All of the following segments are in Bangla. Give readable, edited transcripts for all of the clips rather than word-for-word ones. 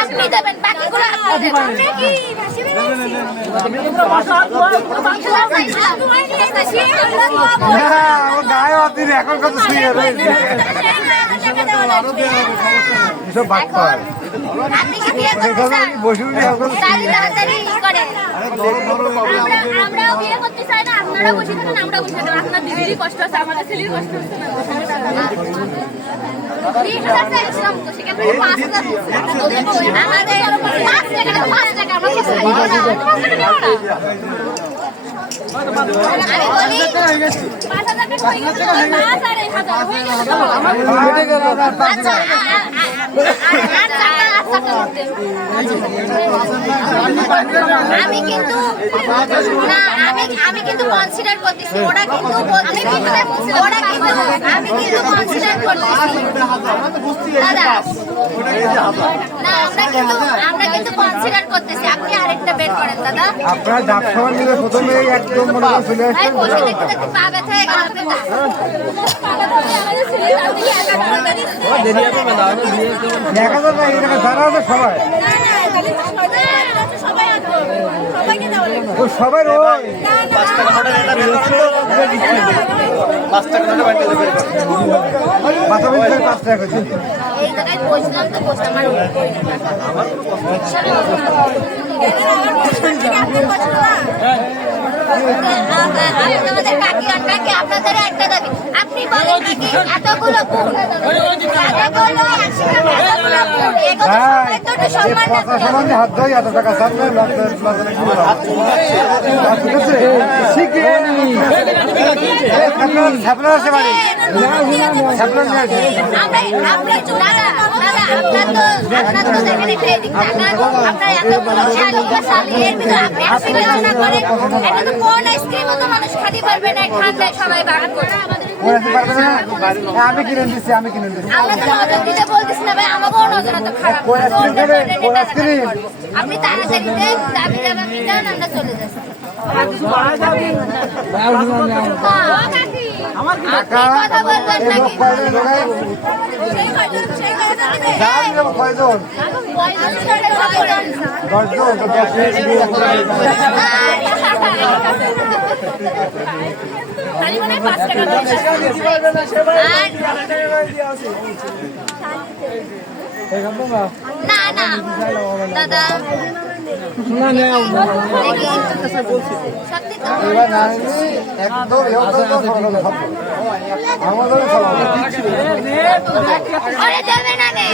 আপনি দেবেন বাকিগুলো গায়ে অতি এখন কত শুয়ে রয়েছে এসব বাদ পায় আমরাও বিয়ে করতে চাই না, আপনারা বসে থাকেন, আমরা বসে থাকেন। আপনার দিদিরই কষ্ট আছে, আমাদের ছেলের কষ্ট হচ্ছে না। 20,000 চাইছিলাম তো, সেখানে 5,000 দিচ্ছে। আমাদের 5 টাকা না, 5 টাকা আমরা কিছু নিব না, 5 টাকা নিব না। আমি বলি 5,000 টাকা হয়ে গেছে, 5,000 হয়ে গেছে তো। আচ্ছা, আমি কিন্তু কনসিডার করতেছি, ওরা কিন্তু আমি কিন্তু কনসিডার করতেছি দাদা, না আমরা কিন্তু কনসিডার করতেছি। আপনি আরেকটা বের করেন দাদা। আপনারা ডাক খাবার নিলে প্রথমে একদম মনে করে চলে আসছেন। বসে দেখতে দেখতে পা ব্যথা হয়ে গেল আপনার। দেখা যাবে এই জায়গায় যারা আছে সবাই সবাই রোজ 5 টাকা নোটের এটা বের করেন তো 5 টাকা নোটের বান্ডিল বের করেন মাথা পিছু 5 টাকা করে দিন। এই জায়গায় বসলাম তো বসলাম আর আপনাদের কাকি আর কাকি আপনাদের একটা দাবি। আপনি বলেন নাকি এতগুলো গুণ, এতগুলো একসাথে এতগুলো গুণ, এগুলো সবাই তো একটু সম্মান রাখতে হবে। সমানে হাত ধরে এত টাকা সামনে ঠিক আছে শিখেন ছাপলা আছে বাড়ি ছাপলা নিয়ে আসে আপনার তো দেখেন ক্রেডিট টাকা আপনার এতগুলো শালি বা শালি এর ভিতরে আপনি আসলে না করে এটা তো কোন আইসক্রিমও তো মানুষ খেতে পারবে না, ঠান্ডায় সবাই বাগান করে আমি কিনে দিচ্ছি আমরা তো নজর দিতে বলতেছি না ভাই, আমাকেও নজর তো খারাপ। আপনি তাড়াতাড়ি দেন, দাবি দাবা মিটান, আমরা চলে যাচ্ছি। কথা বলবেন নাকি? কয়জন না না দাদা সত্যি তো ওরে দেবে না নে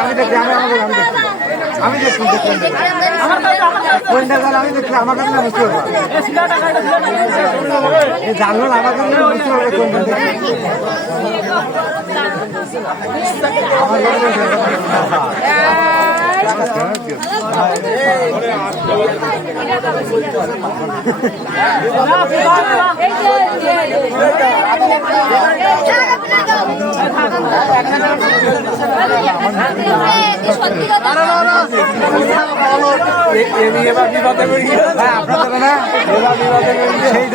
আমি দেখছি আমি দেখছি আমার কাছে বুঝতে পারবো এই জানলো আমার কাছে বুঝতে পারবে আপনাদের না